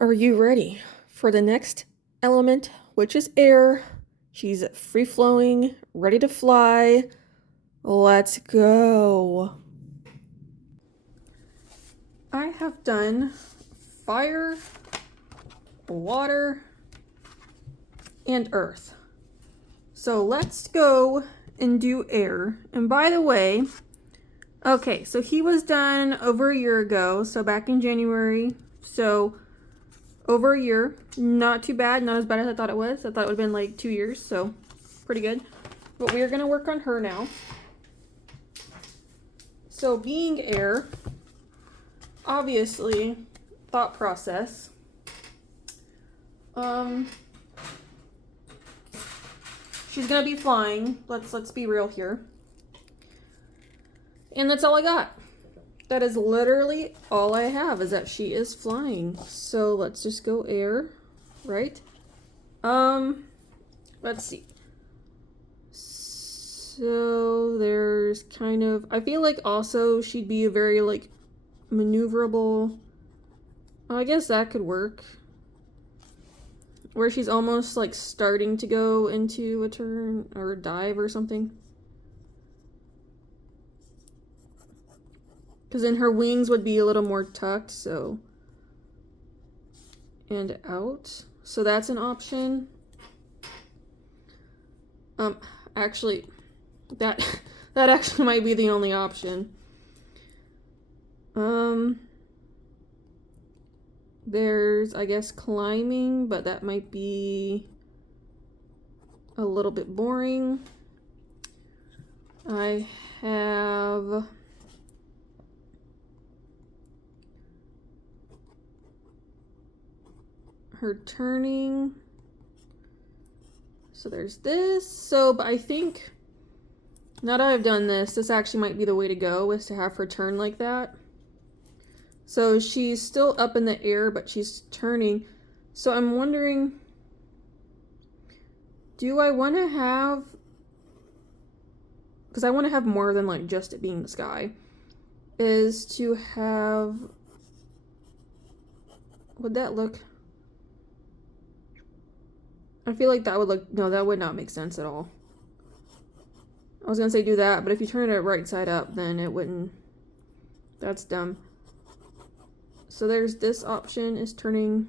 Are you ready for the next element, which is air? She's free flowing, ready to fly. Let's go. I have done fire, water, and earth. So let's go and do air. And by the way, okay, so he was done over a year ago, so back in January. So over a year, not too bad, not as bad as I thought it was. I thought it would have been like 2 years, so pretty good. But we are gonna work on her now. So being air, obviously, thought process. She's gonna be flying. Let's be real here. And that's all I got. That is literally all I have, is that she is flying. So let's just go air, right? Let's see. So there's kind of, I feel like also she'd be a very like maneuverable. I guess that could work. Where she's almost like starting to go into a turn or a dive or something. Because then her wings would be a little more tucked, so. And out. So that's an option. Actually, that actually might be the only option. There's, I guess, climbing, but that might be a little bit boring. I have her turning. So there's this. So, but I think now that I've done this, this actually might be the way to go, is to have her turn like that. So she's still up in the air, but she's turning. So I'm wondering, do I want to have, because I want to have more than like just it being the sky, is to have, would that look, I feel like that would look, no, that would not make sense at all. I was going to say do that, but if you turn it right side up, then it wouldn't, that's dumb. So there's this option, is turning,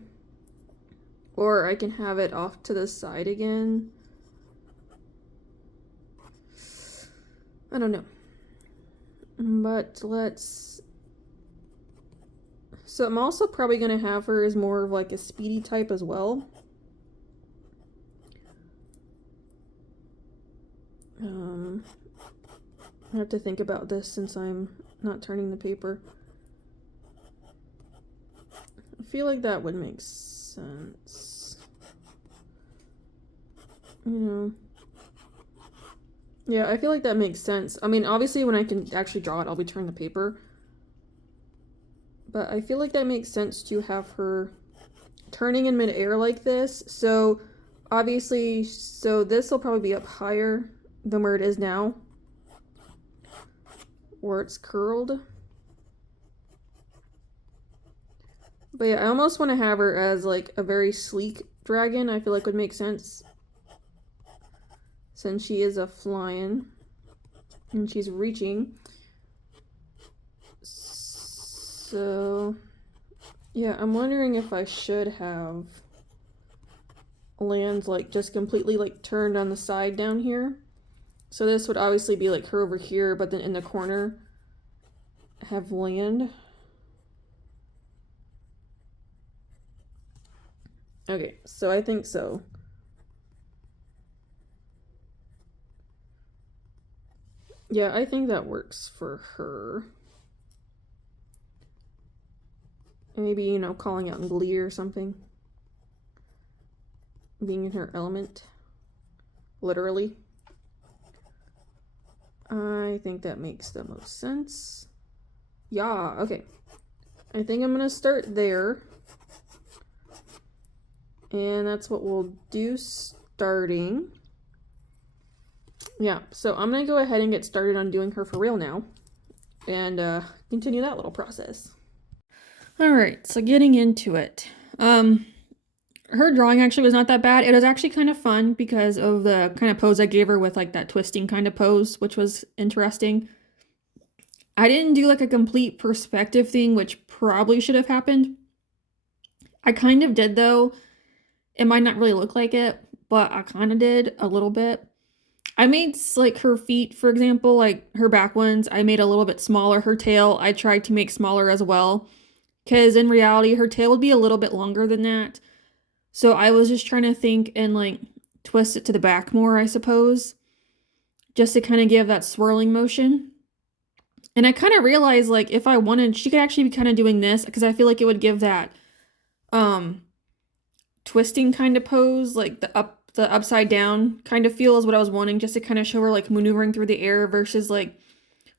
or I can have it off to the side again. I don't know. But let's, so I'm also probably going to have her as more of like a speedy type as well. I have to think about this since I'm not turning the paper. I feel like that would make sense. You know. Yeah, I feel like that makes sense. I mean, obviously when I can actually draw it, I'll be turning the paper. But I feel like that makes sense to have her turning in midair like this. So obviously, so this will probably be up higher than where it is now, where it's curled. But yeah, I almost want to have her as like a very sleek dragon. I feel like would make sense, since she is a flying and she's reaching. So yeah, I'm wondering if I should have lands like just completely like turned on the side down here. So this would obviously be like her over here, but then in the corner have land. Okay, so I think so. Yeah, I think that works for her. Maybe, you know, calling out in glee or something. Being in her element. Literally. I think that makes the most sense. Yeah, okay. I think I'm gonna start there. And that's what we'll do starting. Yeah, so I'm gonna go ahead and get started on doing her for real now. And continue that little process. All right, so getting into it. Her drawing actually was not that bad. It was actually kind of fun because of the kind of pose I gave her with like that twisting kind of pose, which was interesting. I didn't do like a complete perspective thing, which probably should have happened. I kind of did though. It might not really look like it, but I kind of did a little bit. I made like her feet, for example, like her back ones, I made a little bit smaller. Her tail, I tried to make smaller as well. Because in reality, her tail would be a little bit longer than that. So I was just trying to think and like twist it to the back more, I suppose. Just to kind of give that swirling motion. And I kind of realized like if I wanted, she could actually be kind of doing this because I feel like it would give that twisting kind of pose, like the upside down kind of feel is what I was wanting, just to kind of show her like maneuvering through the air versus like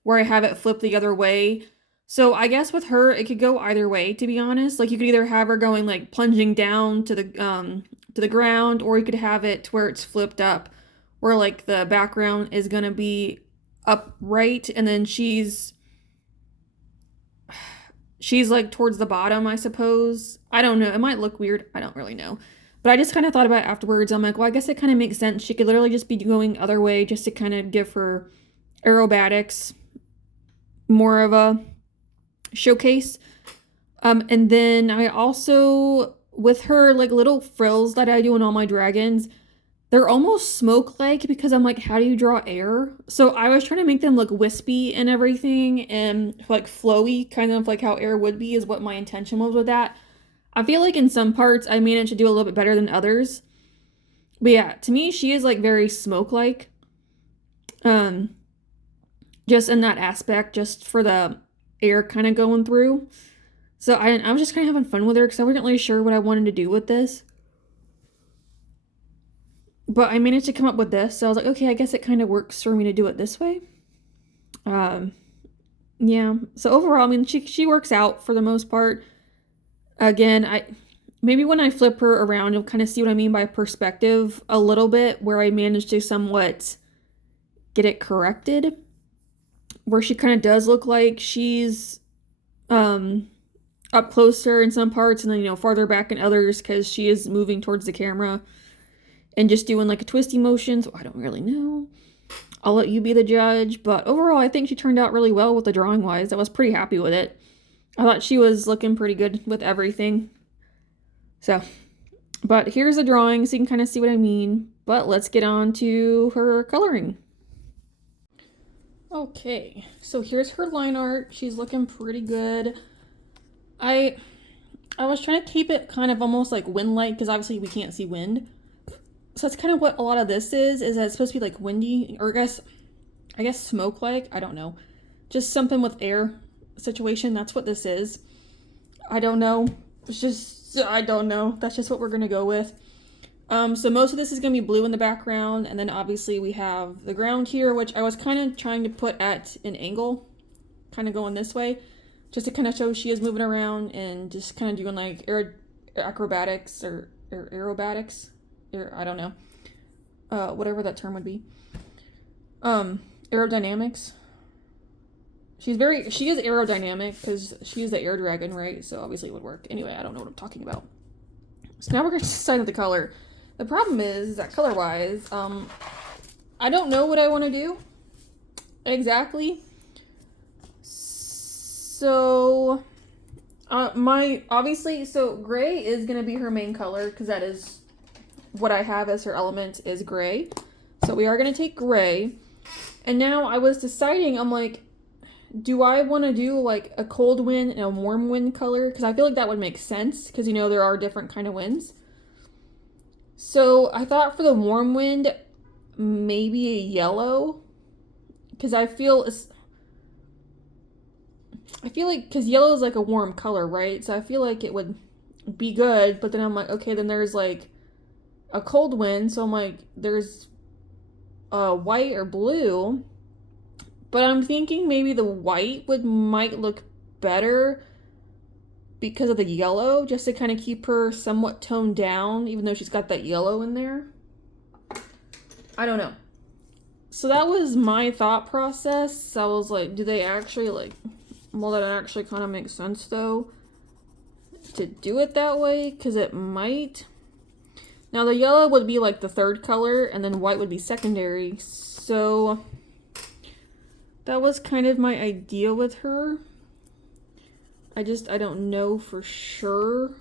where I have it flipped the other way. So I guess with her, it could go either way, to be honest. Like you could either have her going like plunging down to the ground, or you could have it to where it's flipped up, where like the background is gonna be upright and then she's like towards the bottom, I suppose. I don't know. It might look weird. I don't really know. But I just kind of thought about it afterwards. I'm like, well, I guess it kind of makes sense. She could literally just be going other way just to kind of give her aerobatics more of a showcase. And then I also, with her like little frills that I do in all my dragons, they're almost smoke-like because I'm like, how do you draw air? So I was trying to make them look wispy and everything and like flowy, kind of like how air would be is what my intention was with that. I feel like in some parts I managed to do a little bit better than others. But yeah, to me, she is like very smoke-like. Just in that aspect, just for the air kind of going through. So I was just kind of having fun with her because I wasn't really sure what I wanted to do with this. But I managed to come up with this, so I was like, okay, I guess it kind of works for me to do it this way. Yeah. So overall, I mean, she works out for the most part. Again, maybe when I flip her around, you'll kind of see what I mean by perspective a little bit, where I managed to somewhat get it corrected, where she kind of does look like she's up closer in some parts and then, you know, farther back in others because she is moving towards the camera and just doing like a twisty motion. So I don't really know. I'll let you be the judge. But overall, I think she turned out really well with the drawing wise. I was pretty happy with it. I thought she was looking pretty good with everything. So, but here's the drawing so you can kind of see what I mean. But let's get on to her coloring. Okay, so here's her line art. She's looking pretty good. I was trying to keep it kind of almost like wind-like because obviously we can't see wind. So that's kind of what a lot of this is that it's supposed to be like windy, or I guess smoke-like, I don't know. Just something with air situation, that's what this is. I don't know. I don't know. That's just what we're gonna go with. So most of this is gonna be blue in the background, and then obviously we have the ground here, which I was kind of trying to put at an angle, kind of going this way, just to kind of show she is moving around and just kind of doing like acrobatics or aerobatics. I don't know, whatever that term would be. Aerodynamics. She is aerodynamic because she is the air dragon, right? So obviously it would work. Anyway, I don't know what I'm talking about. So now we're going to decide on the color. The problem is that color-wise, I don't know what I want to do exactly. So, so gray is going to be her main color because that is what I have as her element is gray. So we are going to take gray. And now I was deciding, I'm like, do I want to do like a cold wind and a warm wind color? Because I feel like that would make sense because, you know, there are different kind of winds. So I thought for the warm wind, maybe a yellow. Because I feel like, because yellow is like a warm color, right? So I feel like it would be good. But then I'm like, okay, then there's like a cold wind, so I'm like, there's white or blue, but I'm thinking maybe the white might look better because of the yellow, just to kind of keep her somewhat toned down, even though she's got that yellow in there. I don't know. So that was my thought process. I was like, do they actually like, well, that actually kind of makes sense though. to do it that way because it might. Now the yellow would be like the third color and then white would be secondary. So that was kind of my idea with her. I don't know for sure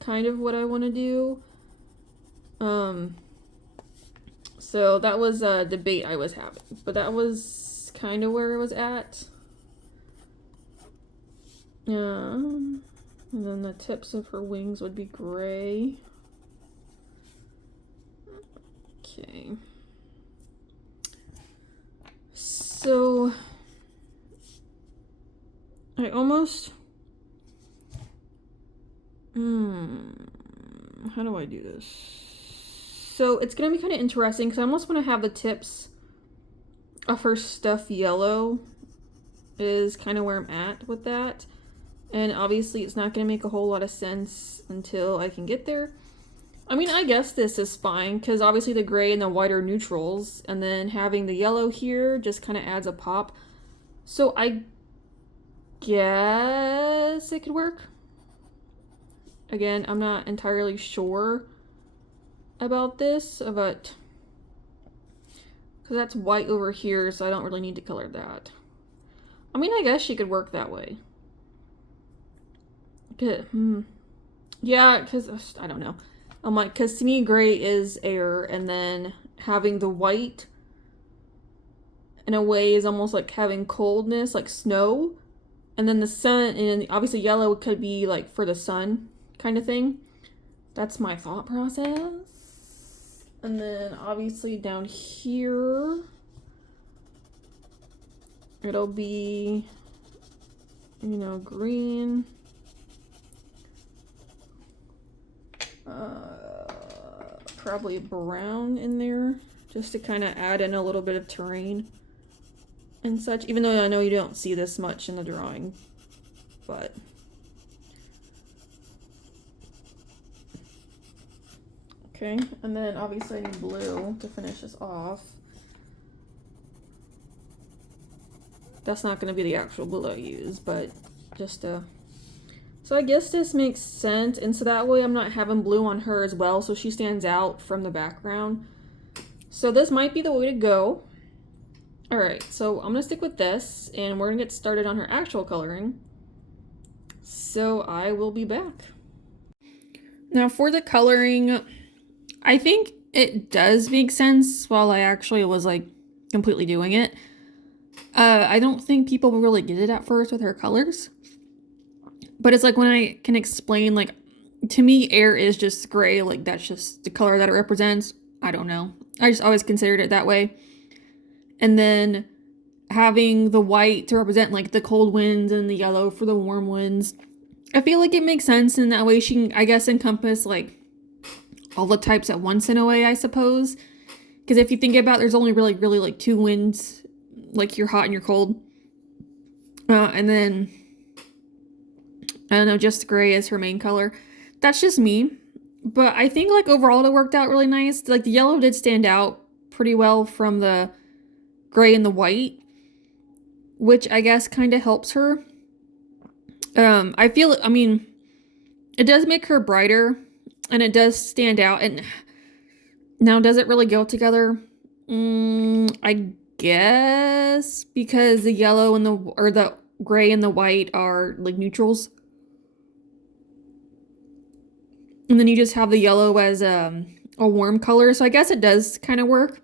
kind of what I want to do. So that was a debate I was having, but that was kind of where I was at. And then the tips of her wings would be gray. Okay. So I almost how do I do this? So it's gonna be kind of interesting because I almost want to have the tips of her stuff yellow is kind of where I'm at with that. And obviously it's not going to make a whole lot of sense until I can get there. I mean, I guess this is fine because obviously the gray and the white are neutrals. And then having the yellow here just kind of adds a pop. So I guess it could work. Again, I'm not entirely sure about this, but because that's white over here, so I don't really need to color that. I mean, I guess she could work that way. Good. Yeah, because I don't know. I'm like, because to me, gray is air, and then having the white in a way is almost like having coldness, like snow, and then the sun, and obviously yellow could be like for the sun kind of thing. That's my thought process. And then obviously down here, it'll be, you know, green. Probably brown in there just to kind of add in a little bit of terrain and such, even though I know you don't see this much in the drawing, but okay. And then obviously I need blue to finish this off. That's not going to be the actual blue I use, but just so I guess this makes sense, and so that way I'm not having blue on her as well, so she stands out from the background. So this might be the way to go. Alright, so I'm going to stick with this, and we're going to get started on her actual coloring. So I will be back. Now for the coloring, I think it does make sense while I actually was like completely doing it. I don't think people will really get it at first with her colors. But it's like when I can explain, like, to me, air is just gray. Like, that's just the color that it represents. I don't know. I just always considered it that way. And then having the white to represent, like, the cold winds and the yellow for the warm winds. I feel like it makes sense in that way. She can, I guess, encompass, like, all the types at once in a way, I suppose. Because if you think about it, there's only really, like, two winds. Like, you're hot and you're cold. And then I don't know, just gray is her main color. That's just me. But I think like overall it worked out really nice. Like the yellow did stand out pretty well from the gray and the white, which I guess kind of helps her. I feel, I mean, it does make her brighter and it does stand out. And now does it really go together? I guess because the yellow and the gray and the white are like neutrals. And then you just have the yellow as a warm color. So I guess it does kind of work.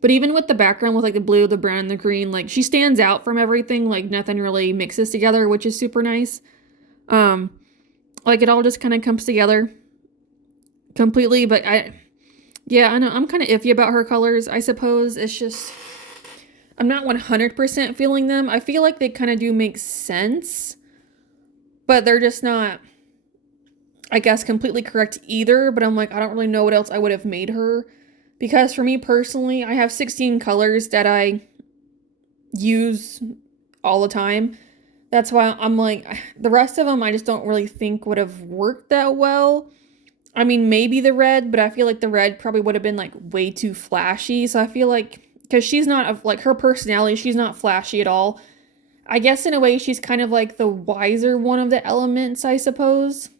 But even with the background with like the blue, the brown, and the green, like she stands out from everything. Like nothing really mixes together, which is super nice. Like it all just kind of comes together completely. But I know I'm kind of iffy about her colors. I suppose it's just, I'm not 100% feeling them. I feel like they kind of do make sense, but they're just not, I guess, completely correct either. But I'm like, I don't really know what else I would have made her. Because for me personally, I have 16 colors that I use all the time. That's why I'm like, the rest of them I just don't really think would have worked that well. I mean, maybe the red, but I feel like the red probably would have been like way too flashy. So I feel like, because she's not, like her personality, she's not flashy at all. I guess in a way she's kind of like the wiser one of the elements, I suppose.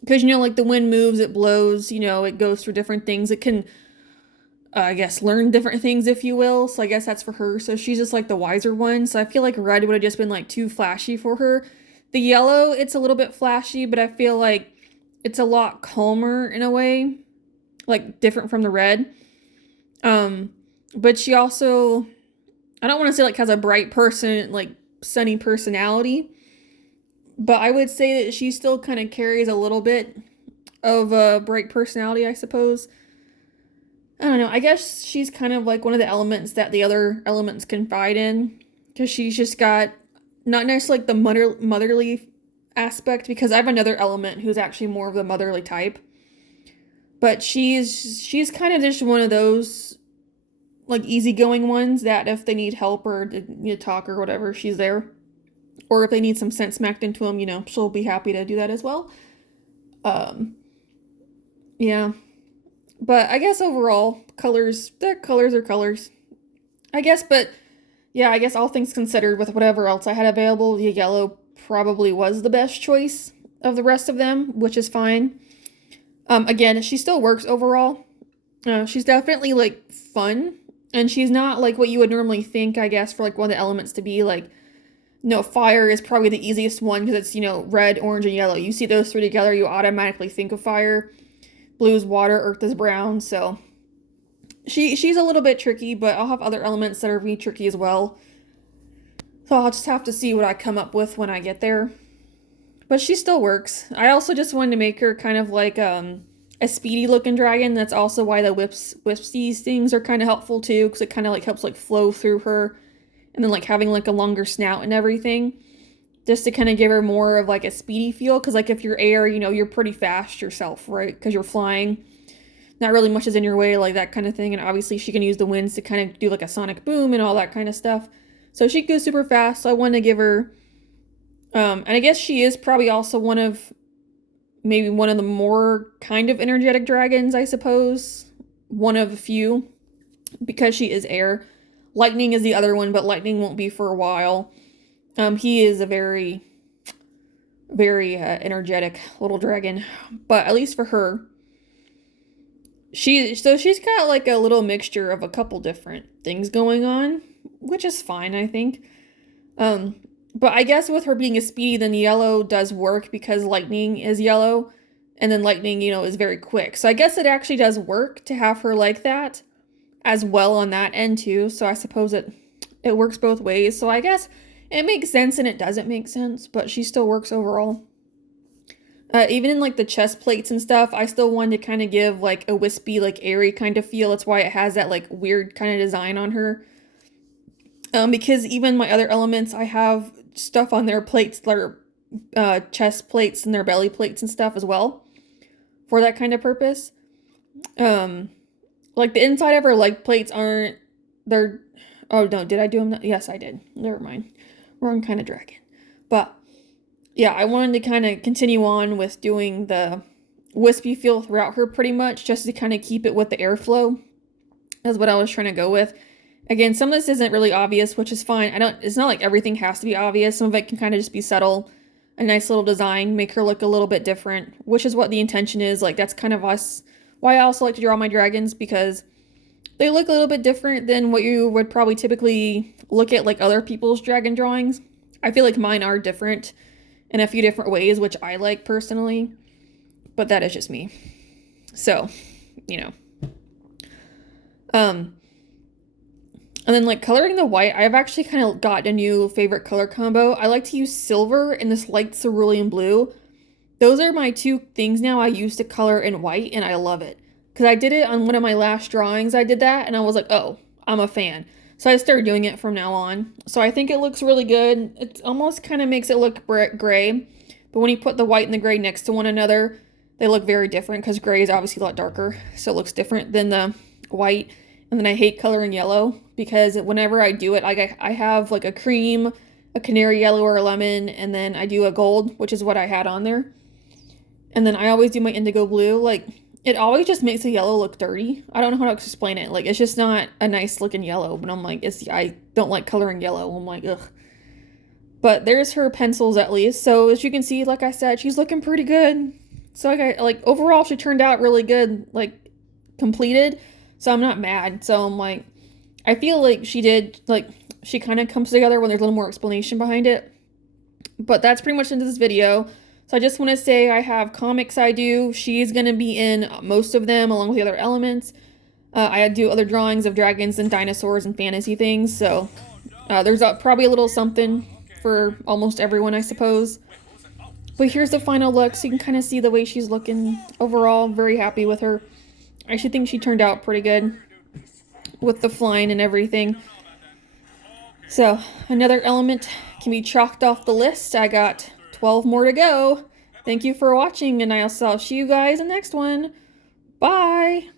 Because, like the wind moves, it blows, it goes through different things. It can, I guess, learn different things, if you will. So I guess that's for her. So she's just like the wiser one. So I feel like red would have just been like too flashy for her. The yellow, it's a little bit flashy, but I feel like it's a lot calmer in a way, like different from the red. But she also, I don't want to say like has a bright person, like sunny personality, but I would say that she still kind of carries a little bit of a bright personality, I suppose. I don't know. I guess she's kind of like one of the elements that the other elements confide in, because she's just got not necessarily like the motherly aspect, because I have another element who's actually more of the motherly type. But she's kind of just one of those like easygoing ones that if they need help or need to talk or whatever, she's there. Or if they need some sense smacked into them, she'll be happy to do that as well. Yeah. But I guess overall, colors are colors. I guess, but yeah, I guess all things considered, with whatever else I had available, the yellow probably was the best choice of the rest of them, which is fine. Again, she still works overall. She's definitely like fun, and she's not like what you would normally think, I guess, for like one of the elements to be like. No, fire is probably the easiest one because it's, red, orange, and yellow. You see those three together, you automatically think of fire. Blue is water, earth is brown, so she's a little bit tricky, but I'll have other elements that are really tricky as well. So I'll just have to see what I come up with when I get there. But she still works. I also just wanted to make her kind of like a speedy looking dragon. That's also why the whipsies things are kind of helpful too, because it kind of like helps like flow through her. And then like having like a longer snout and everything, just to kind of give her more of like a speedy feel. Because like if you're air, you're pretty fast yourself, right? Because you're flying, not really much is in your way, like that kind of thing. And obviously she can use the winds to kind of do like a sonic boom and all that kind of stuff. So she goes super fast. So I wanted to give her, and I guess she is probably also maybe one of the more kind of energetic dragons, I suppose. One of a few, because she is air. Lightning is the other one, but Lightning won't be for a while. He is a very, very energetic little dragon, but at least for her, she's got like a little mixture of a couple different things going on, which is fine, I think. But I guess with her being a speedy, then yellow does work because Lightning is yellow, and then Lightning, is very quick. So I guess it actually does work to have her like that as well on that end too. So I suppose it works both ways. So I guess it makes sense and it doesn't make sense, but she still works overall. Even in like the chest plates and stuff, I still wanted to kind of give like a wispy, like airy kind of feel. That's why it has that like weird kind of design on her. Because even my other elements, I have stuff on their plates that are chest plates and their belly plates and stuff as well for that kind of purpose. Like the inside of her leg plates aren't, oh no, did I do them? Yes, I did. Never mind. Wrong kind of dragon. But yeah, I wanted to kind of continue on with doing the wispy feel throughout her pretty much, just to kind of keep it with the airflow. That's what I was trying to go with. Again, some of this isn't really obvious, which is fine. It's not like everything has to be obvious. Some of it can kind of just be subtle. A nice little design, make her look a little bit different, which is what the intention is. Like that's kind of why I also like to draw my dragons, because they look a little bit different than what you would probably typically look at like other people's dragon drawings. I feel like mine are different in a few different ways, which I like personally, but that is just me. So, and then like coloring the white, I've actually kind of got a new favorite color combo. I like to use silver and this light cerulean blue. Those are my two things now I use to color in white, and I love it. Because I did it on one of my last drawings, I did that, and I was like, oh, I'm a fan. So I started doing it from now on. So I think it looks really good. It almost kind of makes it look gray, but when you put the white and the gray next to one another, they look very different, because gray is obviously a lot darker, so it looks different than the white. And then I hate coloring yellow, because whenever I do it, I have like a cream, a canary yellow, or a lemon, and then I do a gold, which is what I had on there. And then I always do my indigo blue. Like, it always just makes the yellow look dirty. I don't know how to explain it. Like, it's just not a nice looking yellow. But I'm like, I don't like coloring yellow. I'm like, ugh. But there's her pencils at least. So as you can see, like I said, she's looking pretty good. So like overall she turned out really good, like completed. So I'm not mad. So I'm like, I feel like she did, like she kind of comes together when there's a little more explanation behind it. But that's pretty much into this video. So I just want to say I have comics I do. She's going to be in most of them along with the other elements. I do other drawings of dragons and dinosaurs and fantasy things. So there's probably a little something for almost everyone, I suppose. But here's the final look, so you can kind of see the way she's looking. Overall, very happy with her. I actually think she turned out pretty good with the flying and everything. So another element can be chalked off the list. I got 12 more to go. Thank you for watching, and I'll see you guys in the next one. Bye!